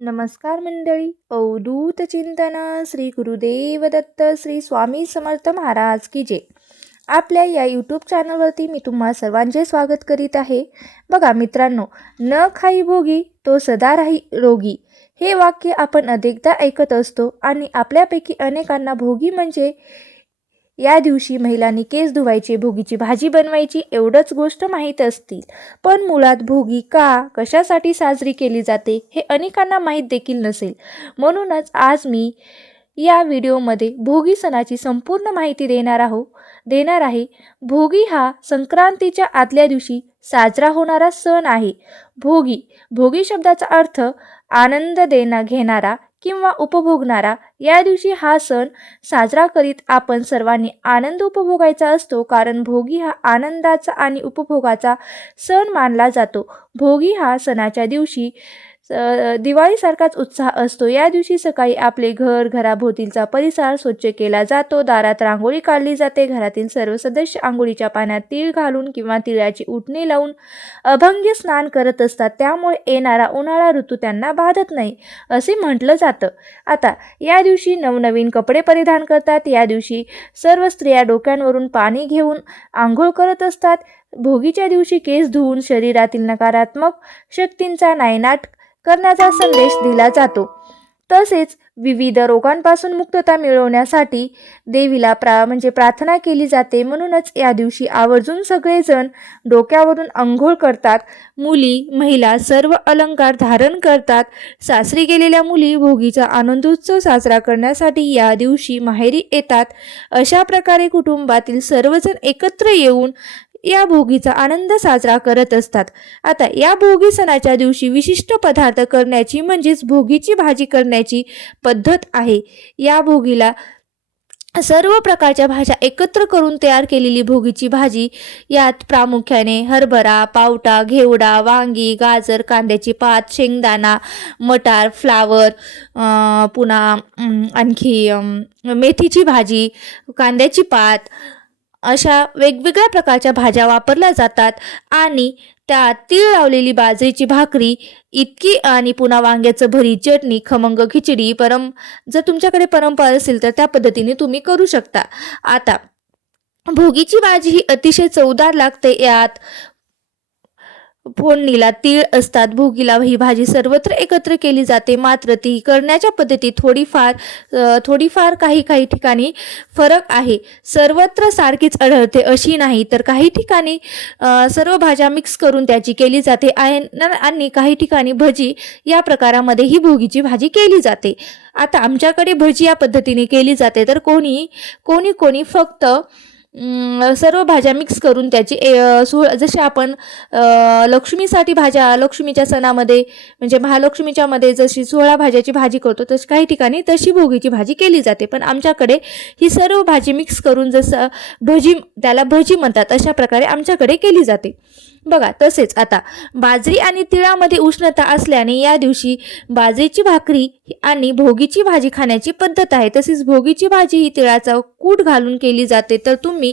नमस्कार मंडळी. अवधूत चिंतन श्री गुरुदेव दत्त श्री स्वामी समर्थ महाराज की जय. आपल्या या यूट्यूब चॅनलवरती मी तुम्हा सर्वांचे स्वागत करीत आहे. बघा मित्रांनो, न खाई भोगी तो सदा राही रोगी हे वाक्य आपण अनेकदा ऐकत असतो आणि आपल्यापैकी अनेकांना भोगी म्हणजे या दिवशी महिलांनी केस धुवायचे, भोगीची भाजी बनवायची एवढंच गोष्ट माहीत असतील. पण मुळात भोगी कशासाठी साजरी केली जाते हे अनेकांना माहीत देखील नसेल. म्हणूनच आज मी या व्हिडिओमध्ये भोगी सणाची संपूर्ण माहिती देणार आहे. भोगी हा संक्रांतीच्या आदल्या दिवशी साजरा होणारा सण आहे. भोगी शब्दाचा अर्थ आनंद घेणारा किंवा उपभोगणारा. या दिवशी हा सण साजरा करीत आपण सर्वांनी आनंद उपभोगायचा असतो, कारण भोगी हा आनंदाचा आणि उपभोगाचा सण मानला जातो. भोगी हा सणाच्या दिवशी दिवाळीसारखाच उत्साह असतो. या दिवशी सकाळी आपले घराभोवतीचा परिसर स्वच्छ केला जातो, दारात रांगोळी काढली जाते, घरातील सर्व सदस्य आंघोळीच्या पाण्यात तीळ घालून किंवा तिळाची उटणी लावून अभंग स्नान करत असतात. त्यामुळे येणारा उन्हाळा ऋतू त्यांना बाधत नाही असे म्हटलं जातं. आता या दिवशी नवनवीन कपडे परिधान करतात. या दिवशी सर्व स्त्रिया डोक्यांवरून पाणी घेऊन आंघोळ करत असतात. भोगीच्या दिवशी केस धुवून शरीरातील नकारात्मक शक्तींचा नायनाट करण्याचा संदेश दिला जातो. तसेच विविध रोगांपासून मुक्तता मिळवण्यासाठी देवीला प्रार्थना केली जाते. म्हणूनच या दिवशी आवर्जून सगळेजण डोक्यावरून अंघोळ करतात. महिला सर्व अलंकार धारण करतात. सासरी गेलेल्या मुली भोगीचा आनंदोत्सव साजरा करण्यासाठी या दिवशी माहेरी येतात. अशा प्रकारे कुटुंबातील सर्वजण एकत्र येऊन या भोगीचा आनंद साजरा करत असतात. आता या भोगी सणाच्या दिवशी विशिष्ट पदार्थ करण्याची म्हणजेच भोगीची भाजी करण्याची पद्धत आहे. या भोगीला सर्व प्रकारच्या भाज्या एकत्र करून तयार केलेली भोगीची भाजी, यात प्रामुख्याने हरभरा, पावटा, घेवडा, वांगी, गाजर, कांद्याची पात, शेंगदाणा, मटार, फ्लावर, पुन्हा आणखी मेथीची भाजी, कांद्याची पात अशा वेगवेगळ्या प्रकारच्या भाज्या वापरल्या जातात. आणि त्यात तीळ लावलेली बाजरीची भाकरी इतकी आणि पुन्हा वांग्याचं भरीत, चटणी, खमंग खिचडी जर तुमच्याकडे परंपरा असेल तर त्या पद्धतीने तुम्ही करू शकता. आता भोगीची भाजी ही अतिशय चवदार लागते. यात फोडणीला तीळ असतात. भोगीला ही भाजी सर्वत्र एकत्र केली जाते, मात्र ती करण्याच्या पद्धती थोडीफार काही ठिकाणी फरक आहे. सर्वत्र सारखीच आढळते अशी नाही, तर काही ठिकाणी सर्व भाज्या मिक्स करून त्याची केली जाते आणि काही ठिकाणी भजी या प्रकारामध्ये ही भोगीची भाजी केली जाते. आता आमच्याकडे भजी या पद्धतीने केली जाते, तर कोणी फक्त सर्व भाज्या मिक्स करून त्याची जसे आपण लक्ष्मीसाठी भाज्या लक्ष्मीच्या सणामध्ये म्हणजे महालक्ष्मीच्या मध्ये जशी 16 भाज्याची भाजी करतो तशी काही ठिकाणी तशी भोगीची भाजी केली जाते. पण आमच्याकडे ही सर्व भाजी मिक्स करून जसं त्याला भजी म्हणतात अशा प्रकारे आमच्याकडे केली जाते. बघा, तसेच आता बाजरी आणि तिळामध्ये उष्णता असल्याने या दिवशी बाजरीची भाकरी आणि भोगीची भाजी खाण्याची पद्धत आहे. तसेच भोगीची भाजी ही तिळाचा कूट घालून केली जाते. तर तुम्ही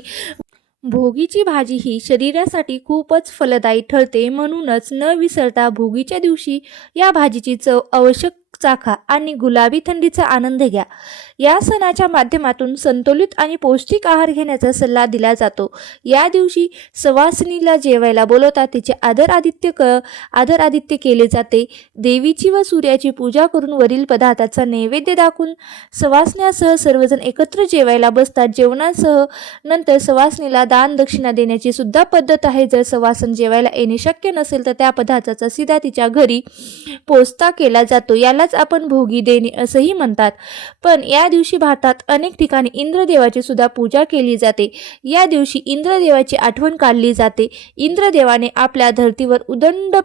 भोगीची भाजी ही शरीरासाठी खूपच फलदायी ठरते. म्हणूनच न विसरता भोगीच्या दिवशी या भाजीची चव आवश्यक चाखा आणि गुलाबी थंडीचा आनंद घ्या. या सणाच्या माध्यमातून संतुलित आणि पौष्टिक आहार घेण्याचा सल्ला दिला जातो. या दिवशी सवासणीला जेवायला बोलवतात, तिचे आदर आदित्य केले जाते. देवीची व सूर्याची पूजा करून वरील पदार्थाचा नैवेद्य दाखवून सवासण्यासह सर्वजण एकत्र जेवायला बसतात. जेवणासह नंतर सवासणीला दान दक्षिणा देण्याची सुद्धा पद्धत आहे. जर सवासण जेवायला येणे शक्य नसेल तर त्या पदार्थाचा सीधा तिच्या घरी पोचता केला जातो. यालाच आपण भोगी देणे असंही म्हणतात. पण या दिवशी भारतात अनेक ठिकाणी इंद्रदेवाची सुद्धा पूजा केली जाते. या दिवशी इंद्रदेवाची आठवण काढली जाते. इंद्रदेवाने आपल्या धर्तीवर उदंड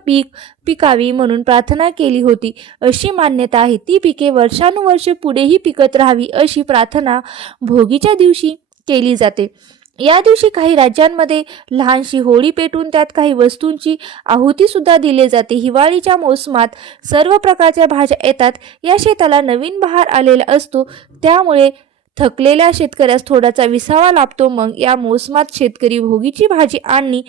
पिकावी म्हणून प्रार्थना केली होती अशी मान्यता आहे. ती पिके वर्षानुवर्षे पुढेही पिकत राहावी अशी प्रार्थना भोगीच्या दिवशी केली जाते. या दिवशी काही राज्यांमध्ये लहानशी होळी पेटून त्यात काही वस्तूंची आहुती सुद्धा दिली जाते. हिवाळीच्या मोसमात सर्व प्रकारच्या भाज्या येतात. या शेताला नवीन बहार आलेला असतो, त्यामुळे थकलेल्या शेतकऱ्यास थोडासा विसावा लाभतो. मग या मोसमात शेतकरी भोगीची भाजी आणि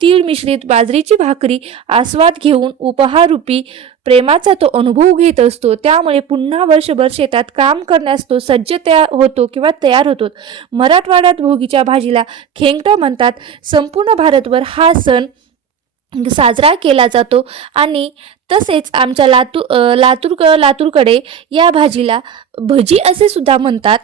तीळ मिश्रित बाजरीची भाकरी आस्वाद घेऊन उपहाररूपी प्रेमाचा तो अनुभव घेत असतो। त्यामुळे पुन्हा वर्षभर शेतात काम करण्यास तो सज्ज तयार होतो। मराठवाड्यात भोगीच्या भाजीला खेंगटा म्हणतात। संपूर्ण भारतभर हा सण साजरा केला जातो आणि तसेच आमच्या लातूरकडे या भाजीला भजी असे सुद्धा म्हणतात।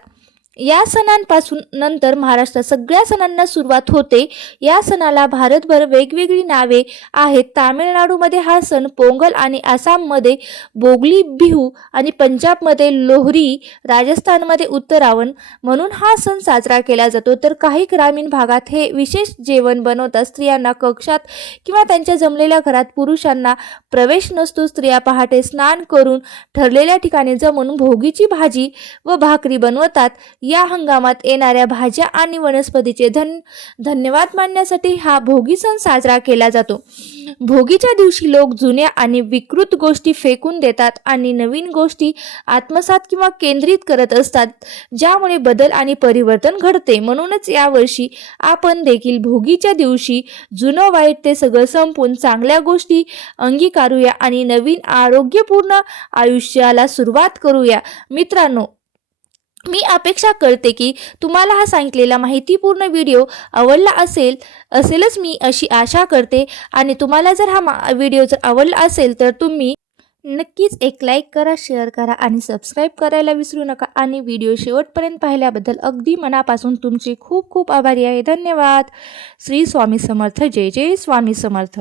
या सणांपासून नंतर महाराष्ट्रात सगळ्या सणांना सुरुवात होते। या सणाला भारतभर वेगवेगळी नावे आहेत। तामिळनाडूमध्ये हा सण पोंगल आणि आसाममध्ये बोगली बिहू आणि पंजाबमध्ये लोहरी, राजस्थानमध्ये उत्तरायण म्हणून हा सण साजरा केला जातो। तर काही ग्रामीण भागात हे विशेष जेवण बनवतात। स्त्रियांना कक्षात किंवा त्यांच्या जमलेल्या घरात पुरुषांना प्रवेश नसतो। स्त्रिया पहाटे स्नान करून ठरलेल्या ठिकाणी जमून भोगीची भाजी व भाकरी बनवतात। या हंगामात येणाऱ्या भाज्या आणि वनस्पतीचे धन्यवाद मानण्यासाठी हा भोगी सण साजरा केला जातो। भोगीच्या दिवशी लोक जुन्या आणि विकृत गोष्टी फेकून देतात आणि नवीन गोष्टी आत्मसात किंवा केंद्रित करत असतात, ज्यामुळे बदल आणि परिवर्तन घडते। म्हणूनच यावर्षी आपण देखील भोगीच्या दिवशी जुनं वाईट ते सगळं संपून चांगल्या गोष्टी अंगीकारूया आणि नवीन आरोग्यपूर्ण आयुष्याला सुरुवात करूया। मित्रांनो, मी अपेक्षा करते की तुम्हाला हा सांगितलेला माहितीपूर्ण व्हिडिओ आवडला असेलच मी अशी आशा करते। आणि तुम्हाला जर हा व्हिडिओ जर आवडला असेल तर तुम्ही नक्कीच एक लाईक करा, शेअर करा आणि सबस्क्राईब करायला विसरू नका। आणि व्हिडिओ शेवटपर्यंत पाहिल्याबद्दल अगदी मनापासून तुमचे खूप खूप आभारी आहे। धन्यवाद। श्री स्वामी समर्थ। जय जय स्वामी समर्थ।